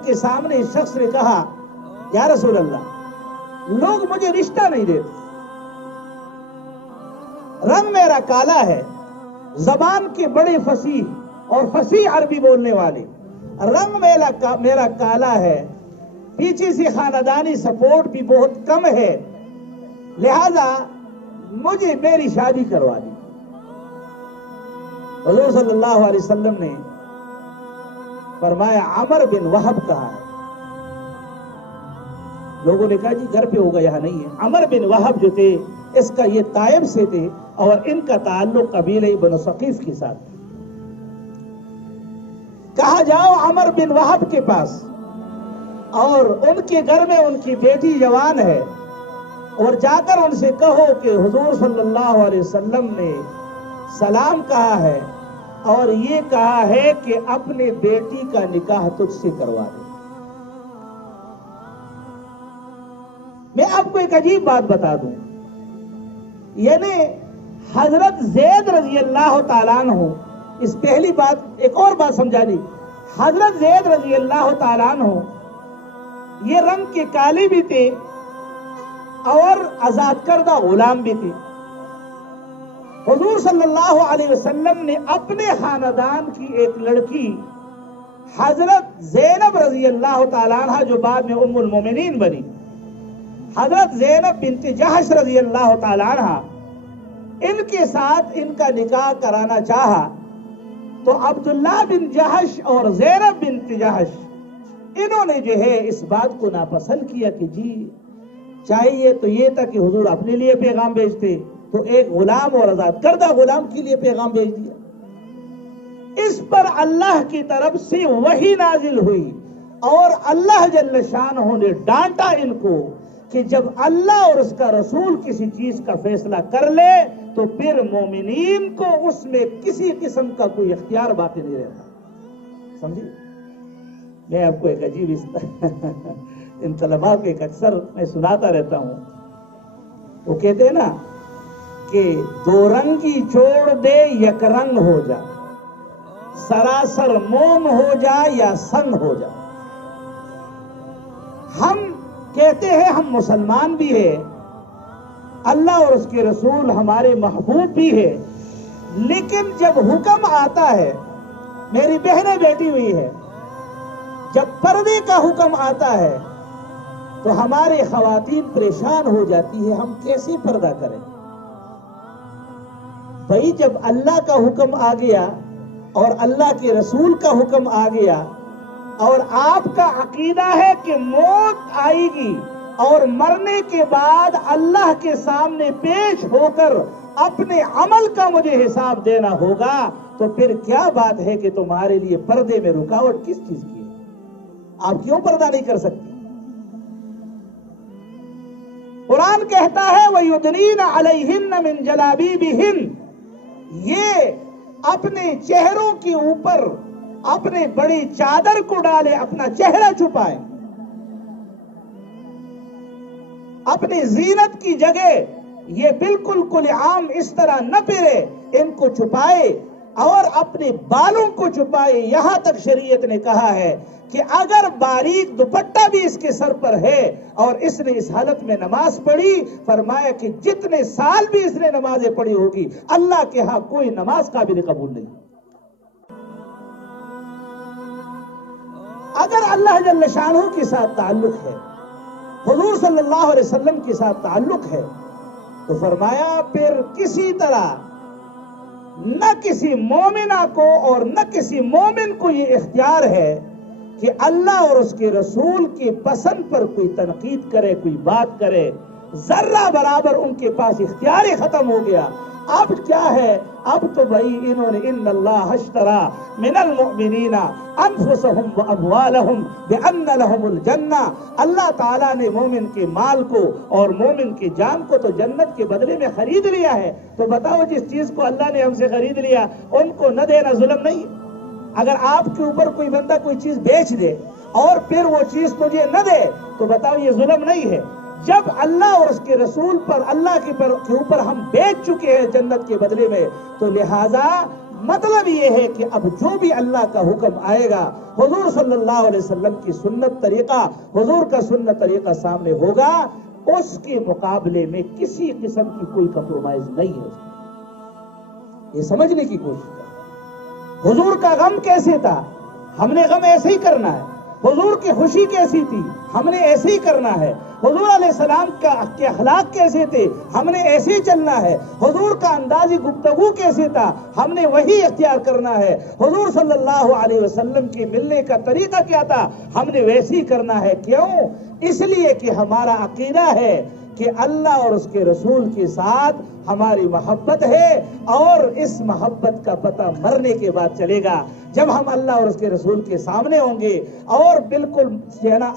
وسلم کے سامنے اس شخص نے کہا یا رسول اللہ لوگ مجھے رشتہ نہیں دیتے، رنگ میرا کالا ہے، زبان کے بڑے فصیح اور فصیح عربی بولنے والے، رنگ میرا کالا ہے، پیچھے سے خاندانی سپورٹ بھی بہت کم ہے، لہذا مجھے میری شادی کروا دی۔ حضور صلی اللہ علیہ وسلم نے فرمایا عمر بن وہب کہا ہے۔ لوگوں نے کہا جی گھر پہ ہوگا، یہاں نہیں ہے۔ عمر بن وہب جو تھے اس کا یہ طائف سے تھے اور ان کا تعلق قبیلہ بنو ثقیف کے ساتھ۔ کہا جاؤ عمر بن وہب کے پاس، اور ان کے گھر میں ان کی بیٹی جوان ہے، اور جا کر ان سے کہو کہ حضور صلی اللہ علیہ وسلم نے سلام کہا ہے اور یہ کہا ہے کہ اپنے بیٹی کا نکاح تجھ سے کروا دے۔ میں آپ کو ایک عجیب بات بتا دوں، یعنی حضرت زید رضی اللہ تعالیٰ عنہ، اس پہلی بات ایک اور بات سمجھا دی، حضرت زید رضی اللہ تعالیٰ عنہ یہ رنگ کے کالے بھی تھے اور آزاد کردہ غلام بھی تھے۔ حضور صلی اللہ علیہ وسلم نے اپنے خاندان کی ایک لڑکی حضرت زینب رضی اللہ تعالیٰ عنہ جو بعد میں ام المومنین بنی، حضرت زینب بنت جحش رضی اللہ تعالیٰ عنہ، ان کے ساتھ ان کا نکاح کرانا چاہا تو عبداللہ بن جحش اور زینب بنت جحش انہوں نے جو ہے اس بات کو ناپسند کیا کہ جی چاہیے تو یہ تھا کہ حضور اپنے لیے پیغام بھیجتے، تو ایک غلام اور آزاد کردہ غلام کے لیے پیغام بھیج دیا۔ اس پر اللہ کی طرف سے وحی نازل ہوئی اور اللہ جل شانہ نے ڈانٹا ان کو کہ جب اللہ اور اس کا رسول کسی چیز کا فیصلہ کر لے تو پھر مومنین کو اس میں کسی قسم کا کوئی اختیار باقی نہیں رہتا۔ سمجھے؟ میں آپ کو ایک عجیب ان طلباء کے ایک اکثر میں سناتا رہتا ہوں، وہ کہتے ہیں نا کہ دو رنگی چھوڑ دے یک رنگ ہو جا، سراسر موم ہو جا یا سنگ ہو جا۔ ہم کہتے ہیں ہم مسلمان بھی ہیں، اللہ اور اس کے رسول ہمارے محبوب بھی ہے، لیکن جب حکم آتا ہے، میری بہنیں بیٹھی ہوئی ہے، جب پردے کا حکم آتا ہے تو ہمارے خواتین پریشان ہو جاتی ہے، ہم کیسے پردہ کریں؟ بھائی جب اللہ کا حکم آ گیا اور اللہ کے رسول کا حکم آ گیا اور آپ کا عقیدہ ہے کہ موت آئے گی اور مرنے کے بعد اللہ کے سامنے پیش ہو کر اپنے عمل کا مجھے حساب دینا ہوگا، تو پھر کیا بات ہے کہ تمہارے لیے پردے میں رکاوٹ کس چیز کی ہے؟ آپ کیوں پردہ نہیں کر سکتی؟ قرآن کہتا ہے وَيُدْنِينَ عَلَيْهِنَّ مِن جَلَابِيبِهِنَّ، یہ اپنے چہروں کے اوپر اپنے بڑی چادر کو ڈالے، اپنا چہرہ چھپائے، اپنی زینت کی جگہ یہ بالکل کل عام اس طرح نہ پھرے، ان کو چھپائے اور اپنے بالوں کو چھپائے۔ یہاں تک شریعت نے کہا ہے کہ اگر باریک دوپٹہ بھی اس کے سر پر ہے اور اس نے اس حالت میں نماز پڑھی، فرمایا کہ جتنے سال بھی اس نے نمازیں پڑھی ہوگی اللہ کے ہاں کوئی نماز قابل قبول نہیں۔ اگر اللہ جل شانہ کے ساتھ تعلق ہے، حضور صلی اللہ علیہ وسلم کے ساتھ تعلق ہے، تو فرمایا پھر کسی طرح نہ کسی مومنہ کو اور نہ کسی مومن کو یہ اختیار ہے کہ اللہ اور اس کے رسول کی پسند پر کوئی تنقید کرے، کوئی بات کرے، ذرہ برابر ان کے پاس اختیار ختم ہو گیا۔ اب کیا ہے؟ اب تو بھائی انہوں نے ان اللہ اشترا من المؤمنین انفسهم واموالهم بان لهم الجنہ، اللہ تعالیٰ نے مومن کے مال کو اور مومن کی جان کو تو جنت کے بدلے میں خرید لیا ہے۔ تو بتاؤ جس چیز کو اللہ نے ہم سے خرید لیا ان کو نہ دینا ظلم نہیں؟ اگر آپ کے اوپر کوئی بندہ کوئی چیز بیچ دے اور پھر وہ چیز تجھے نہ دے تو بتاؤ یہ ظلم نہیں ہے؟ جب اللہ اور اس کے رسول پر اللہ کے اوپر ہم بیچ چکے ہیں جنت کے بدلے میں، تو لہٰذا مطلب یہ ہے کہ اب جو بھی اللہ کا حکم آئے گا، حضور صلی اللہ علیہ وسلم کی سنت طریقہ، حضور کا سنت طریقہ سامنے ہوگا، اس کے مقابلے میں کسی قسم کی کوئی کمپرومائز نہیں ہے۔ یہ سمجھنے کی کوشش کریں، حضور کا غم کیسے تھا، ہم نے غم ایسے ہی کرنا ہے۔ حضور کی خوشی کیسی تھی، ہم نے ایسے ہی کرنا ہے۔ حضور علیہ السلام کے اخلاق کیسے تھے، ہم نے ایسے ہی چلنا ہے۔ حضور کا انداز گفتگو کیسے تھا، ہم نے وہی اختیار کرنا ہے۔ حضور صلی اللہ علیہ وسلم کی ملنے کا طریقہ کیا تھا، ہم نے ویسے ہی کرنا ہے۔ کیوں؟ اس لیے کہ ہمارا عقیدہ ہے کہ اللہ اور اس کے رسول کے ساتھ ہماری محبت ہے، اور اس محبت کا پتہ مرنے کے بعد چلے گا، جب ہم اللہ اور اس کے رسول کے سامنے ہوں گے اور بالکل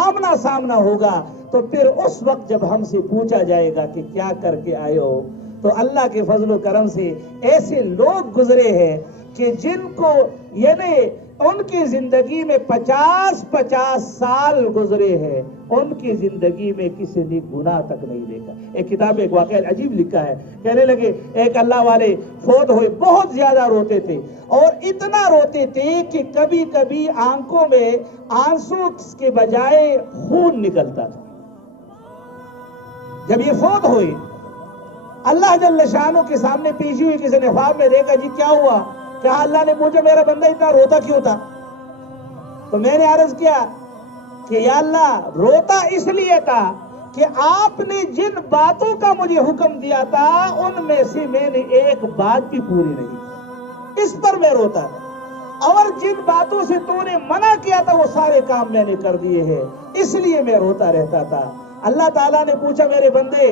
آمنا سامنا ہوگا، تو پھر اس وقت جب ہم سے پوچھا جائے گا کہ کیا کر کے آئے ہو، تو اللہ کے فضل و کرم سے ایسے لوگ گزرے ہیں کہ جن کو یعنی ان کی زندگی میں 50 سال گزرے ہیں، ان کی زندگی میں کسی نے گناہ تک نہیں دیکھا۔ ایک کتاب ایک واقعہ عجیب لکھا ہے، کہنے لگے ایک اللہ والے فوت ہوئے، بہت زیادہ روتے تھے، اور اتنا روتے تھے کہ کبھی کبھی آنکھوں میں آنسو کے بجائے خون نکلتا تھا۔ جب یہ فوت ہوئے، اللہ جل شانہ کے سامنے پیش ہوئی، کسی نے خواب میں دیکھا، جی کیا ہوا؟ کہا اللہ نے پوچھا میرا بندہ اتنا روتا کیوں تھا؟ تو میں نے عرض کیا کہ یا اللہ روتا اس لیے تھا کہ آپ نے جن باتوں کا مجھے حکم دیا تھا ان میں سے میں نے ایک بات بھی پوری نہیں کی، اس پر میں روتا تھا، اور جن باتوں سے تو نے منع کیا تھا وہ سارے کام میں نے کر دیے ہیں، اس لیے میں روتا رہتا تھا۔ اللہ تعالیٰ نے پوچھا میرے بندے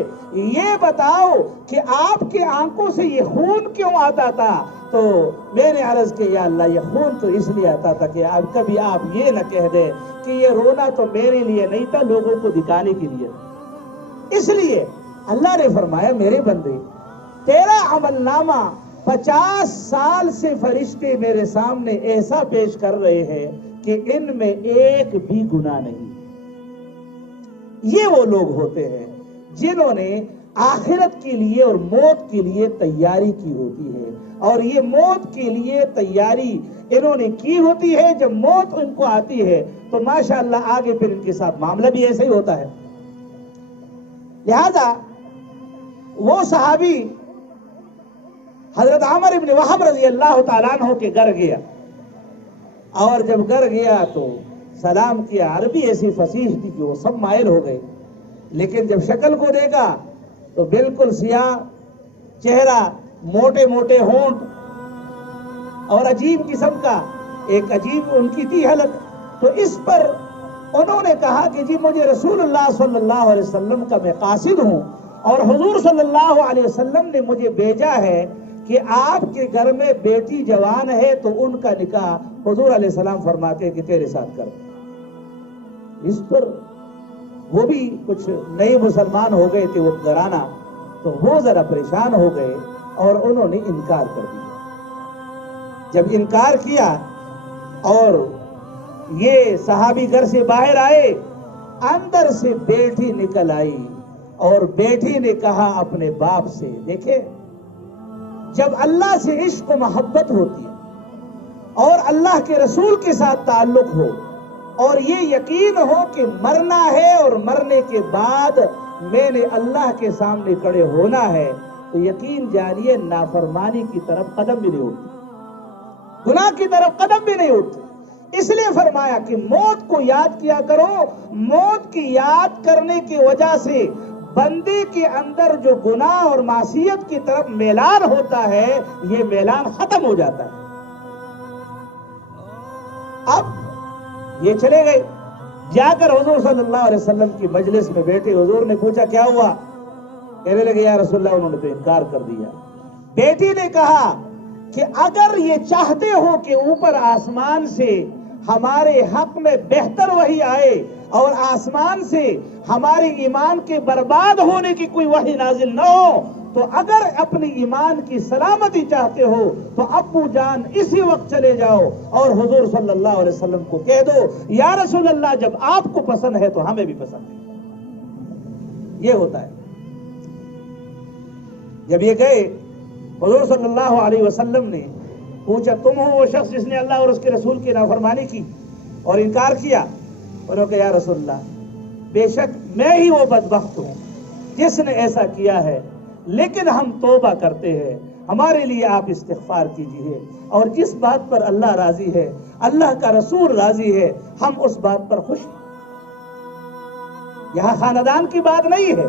یہ بتاؤ کہ آپ کے آنکھوں سے یہ خون کیوں آتا تھا؟ تو میں نے عرض کہ یا اللہ یہ خون تو اس لیے آتا تھا کہ اب کبھی آپ یہ نہ کہہ دیں کہ یہ رونا تو میرے لیے نہیں تھا، لوگوں کو دکھانے کے لیے۔ اس لیے اللہ نے فرمایا میرے بندے تیرا عمل نامہ 50 سال سے فرشتے میرے سامنے ایسا پیش کر رہے ہیں کہ ان میں ایک بھی گناہ نہیں۔ یہ وہ لوگ ہوتے ہیں جنہوں نے آخرت کے لیے اور موت کے لیے تیاری کی ہوتی ہے، اور یہ موت کے لیے تیاری انہوں نے کی ہوتی ہے۔ جب موت ان کو آتی ہے تو ماشاءاللہ آگے پھر ان کے ساتھ معاملہ بھی ایسا ہی ہوتا ہے۔ لہذا وہ صحابی حضرت عامر بن وہب رضی اللہ تعالیٰ عنہ کے گھر گیا، اور جب گھر گیا تو سلام کیا۔ عربی ایسی فصیح تھی کہ وہ سب مائل ہو گئے، لیکن جب شکل کو دیکھا تو بالکل سیاہ چہرہ، موٹے موٹے ہونٹ، اور عجیب قسم کا ایک عجیب ان کی تھی حالت۔ تو اس پر انہوں نے کہا کہ جی مجھے رسول اللہ صلی اللہ علیہ وسلم کا میں قاصد ہوں، اور حضور صلی اللہ علیہ وسلم نے مجھے بھیجا ہے کہ آپ کے گھر میں بیٹی جوان ہے تو ان کا نکاح حضور علیہ السلام فرماتے کہ تیرے ساتھ کر۔ اس پر وہ بھی کچھ نئے مسلمان ہو گئے تھے وہ گھرانہ، تو وہ ذرا پریشان ہو گئے اور انہوں نے انکار کر دیا۔ جب انکار کیا اور یہ صحابی گھر سے باہر آئے، اندر سے بیٹی نکل آئی، اور بیٹی نے کہا اپنے باپ سے، دیکھیں جب اللہ سے عشق و محبت ہوتی ہے اور اللہ کے رسول کے ساتھ تعلق ہو، اور یہ یقین ہو کہ مرنا ہے اور مرنے کے بعد میں نے اللہ کے سامنے کھڑے ہونا ہے، تو یقین جانیے نافرمانی کی طرف قدم بھی نہیں اٹھتی، گناہ کی طرف قدم بھی نہیں اٹھتی۔ اس لیے فرمایا کہ موت کو یاد کیا کرو، موت کی یاد کرنے کی وجہ سے بندے کے اندر جو گناہ اور معصیت کی طرف میلان ہوتا ہے یہ میلان ختم ہو جاتا ہے۔ اب یہ چلے گئے، جا کر حضور صلی اللہ علیہ وسلم کی مجلس میں بیٹھے، حضور نے پوچھا کیا ہوا؟ کہنے لگے یا رسول اللہ انہوں نے تو انکار کر دیا۔ بیٹی نے کہا کہ اگر یہ چاہتے ہو کہ اوپر آسمان سے ہمارے حق میں بہتر وحی آئے اور آسمان سے ہمارے ایمان کے برباد ہونے کی کوئی وحی نازل نہ ہو، تو اگر اپنی ایمان کی سلامتی چاہتے ہو تو ابو جان اسی وقت چلے جاؤ اور حضور صلی اللہ علیہ وسلم کو کہہ دو یا رسول اللہ جب آپ کو پسند ہے تو ہمیں بھی پسند ہے۔ یہ ہوتا ہے۔ جب یہ گئے حضور صلی اللہ علیہ وسلم نے پوچھا تم ہو وہ شخص جس نے اللہ اور اس کے رسول کی نافرمانی کی اور انکار کیا؟ انہوں نے کہا یا رسول اللہ بے شک میں ہی وہ بدبخت ہوں جس نے ایسا کیا ہے، لیکن ہم توبہ کرتے ہیں، ہمارے لیے آپ استغفار کیجئے، اور جس بات پر اللہ راضی ہے، اللہ کا رسول راضی ہے، ہم اس بات پر خوش ہیں۔ یہاں خاندان کی بات نہیں ہے،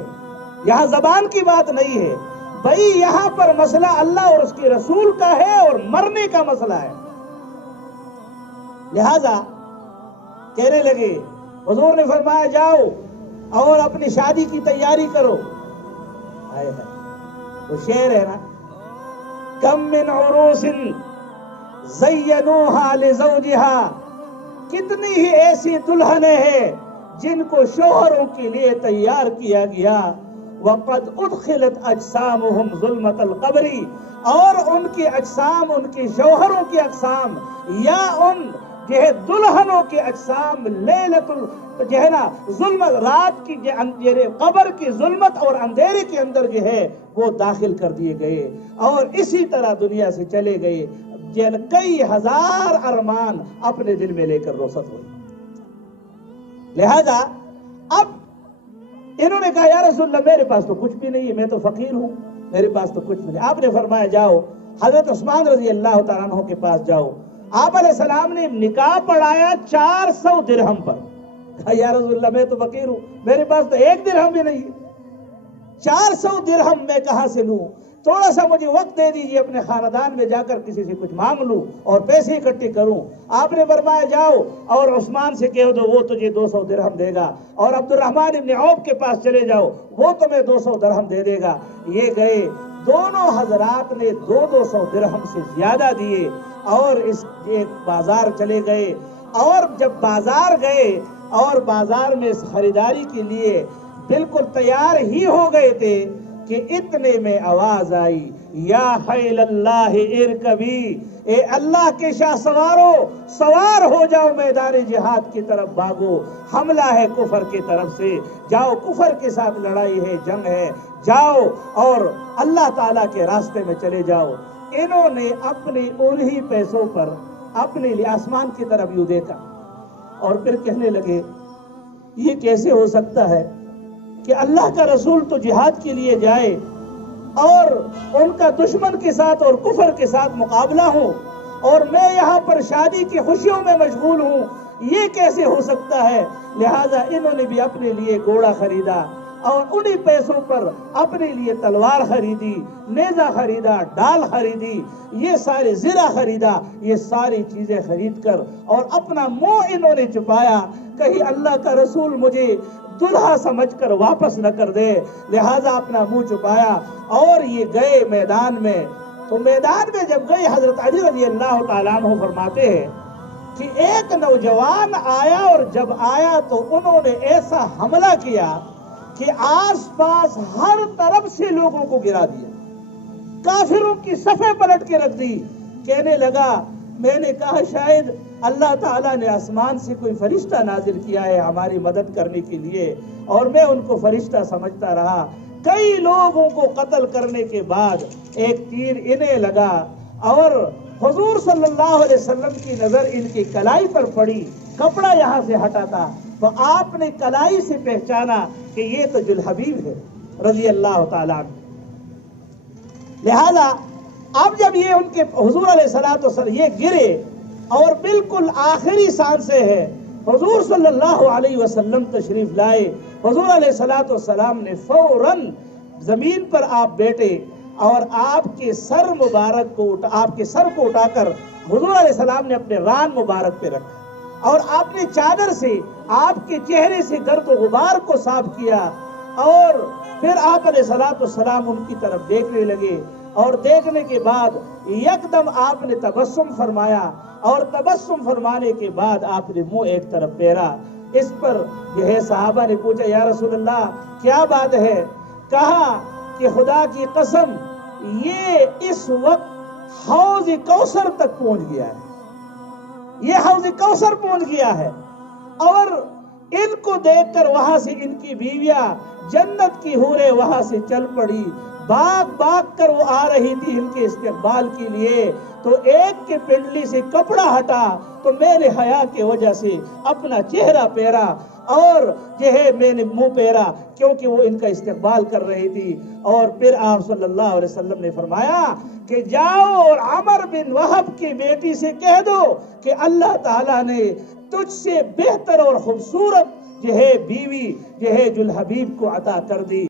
یہاں زبان کی بات نہیں ہے بھائی، یہاں پر مسئلہ اللہ اور اس کے رسول کا ہے اور مرنے کا مسئلہ ہے۔ لہذا کہنے لگے، حضور نے فرمایا جاؤ اور اپنی شادی کی تیاری کرو۔ آئے ہے وہ شعر ہے نا، کم من عروس زینوہا لزوجہا، کتنی ہی ایسی دلہنیں ہیں جن کو شوہروں کے لیے تیار کیا گیا، وقد ادخلت اجسامہم ظلمت القبر، اور ان کی اجسام، ان کے شوہروں کی اجسام یا ان جو ہے دلہنوں کے اجسام لیلت جو ہے نا ظلمت، رات کی قبر کی ظلمت اور اندھیرے کے اندر جو ہے وہ داخل کر دیے گئے، اور اسی طرح دنیا سے چلے گئے، کئی ہزار ارمان اپنے دل میں لے کر رخصت ہوئے۔ لہذا اب انہوں نے کہا یا رسول اللہ میرے پاس تو کچھ بھی نہیں ہے، میں تو فقیر ہوں، میرے پاس تو کچھ نہیں۔ آپ نے فرمایا جاؤ حضرت عثمان رضی اللہ تعالیٰ عنہ کے پاس جاؤ۔ آپ علیہ السلام نے نکاح پڑھایا 400 درہم پر۔ کہا یا رسول اللہ میں تو فقیر ہوں، میرے پاس تو 1 درہم بھی نہیں ہے، 400 درہم میں کہاں سے لوں؟ تھوڑا سا مجھے وقت دے دیجئے، اپنے خاندان میں جا کر کسی سے کچھ مانگ لوں اور پیسے اکٹھے کروں۔ آپ نے فرمایا جاؤ اور عثمان سے کہہ دو وہ تجھے 200 درہم دے گا، اور عبد الرحمن ابن عوف کے پاس چلے جاؤ وہ تمہیں 200 درہم دے دے گا۔ یہ گئے، دونوں حضرات نے 200 درہم سے زیادہ دیے اور اس ایک بازار چلے گئے، اور جب بازار گئے اور بازار میں خریداری کے لیے بالکل تیار ہی ہو گئے تھے کہ اتنے میں آواز آئی، یا خیل اللہ ارکبی، اے اللہ کے شاہ سوارو، سوار ہو جاؤ، میدان جہاد کی طرف بھاگو، حملہ ہے کفر کی طرف سے، جاؤ، کفر کے ساتھ لڑائی ہے، جنگ ہے، جاؤ اور اللہ تعالیٰ کے راستے میں چلے جاؤ۔ انہوں نے اپنے انہی پیسوں پر اپنے لیے آسمان کی طرف یوں دیکھا اور پھر کہنے لگے یہ کیسے ہو سکتا ہے کہ اللہ کا رسول تو جہاد کے لیے جائے اور ان کا دشمن کے ساتھ اور کفر کے ساتھ مقابلہ ہو، اور میں یہاں پر شادی کی خوشیوں میں مشغول ہوں، یہ کیسے ہو سکتا ہے؟ لہذا انہوں نے بھی اپنے لیے گھوڑا خریدا اور انہی پیسوں پر اپنے لیے تلوار خریدی، نیزہ خریدا، ڈال خریدی، یہ سارے زرہ خریدا، یہ ساری چیزیں خرید کر اور اپنا منہ انہوں نے چھپایا، کہیں اللہ کا رسول مجھے دلہا سمجھ کر واپس نہ کر دے، لہذا اپنا منہ چھپایا اور یہ گئے میدان میں۔ تو میدان میں جب گئے، حضرت علی رضی اللہ تعالیٰ عنہ فرماتے ہیں کہ ایک نوجوان آیا، اور جب آیا تو انہوں نے ایسا حملہ کیا کہ آس پاس ہر طرف سے لوگوں کو گرا دیا، کافروں کی صفیں پلٹ کے رکھ دی۔ کہنے لگا، میں نے کہا شاید اللہ تعالیٰ نے آسمان سے کوئی فرشتہ نازل کیا ہے ہماری مدد کرنے کے لیے، اور میں ان کو فرشتہ سمجھتا رہا۔ کئی لوگوں کو قتل کرنے کے بعد ایک تیر انہیں لگا، اور حضور صلی اللہ علیہ وسلم کی نظر ان کی کلائی پر پڑی، کپڑا یہاں سے ہٹا تھا، تو آپ نے کلائی سے پہچانا کہ یہ تو جلحبیب ہے رضی اللہ تعالیٰ عنہ۔ لہذا اب جب یہ ان کے حضور علیہ السلام یہ گرے اور بالکل آخری سانس سے ہے، حضور صلی اللہ علیہ وسلم تشریف لائے، حضور علیہ السلام نے فوراً زمین پر آپ بیٹھے اور آپ کے سر مبارک کو آپ کے سر کو اٹھا کر حضور علیہ السلام نے اپنے ران مبارک پہ رکھا، اور آپ نے چادر سے آپ کے چہرے سے گرد و غبار کو صاف کیا، اور پھر آپ علیہ السلام ان کی طرف دیکھنے لگے، اور دیکھنے کے بعد یکدم آپ نے تبسم فرمایا، اور تبسم فرمانے کے بعد آپ نے منہ ایک طرف پھیرا۔ اس پر جو ہے صحابہ نے پوچھا یا رسول اللہ کیا بات ہے؟ کہا کہ خدا کی قسم یہ اس وقت حوض کوثر تک پہنچ گیا ہے، یہ حوض کوثر پہنچ گیا ہے، اور ان کو دیکھ کر وہاں سے ان کی بیویاں جنت کی حوریں وہاں سے چل پڑی، باغ باغ کر وہ آ رہی تھی ان کے استقبال کے لیے، تو ایک کے پنڈلی سے کپڑا ہٹا تو میں نے حیا کی وجہ سے اپنا چہرہ پھیرا اور جو ہے میں نے منہ پھیرا، کیونکہ وہ ان کا استقبال کر رہی تھی۔ اور پھر آپ صلی اللہ علیہ وسلم نے فرمایا کہ جاؤ اور عمر بن وہب کی بیٹی سے کہہ دو کہ اللہ تعالیٰ نے تجھ سے بہتر اور خوبصورت جو ہے بیوی جو ہے جلحبیب کو عطا کر دی۔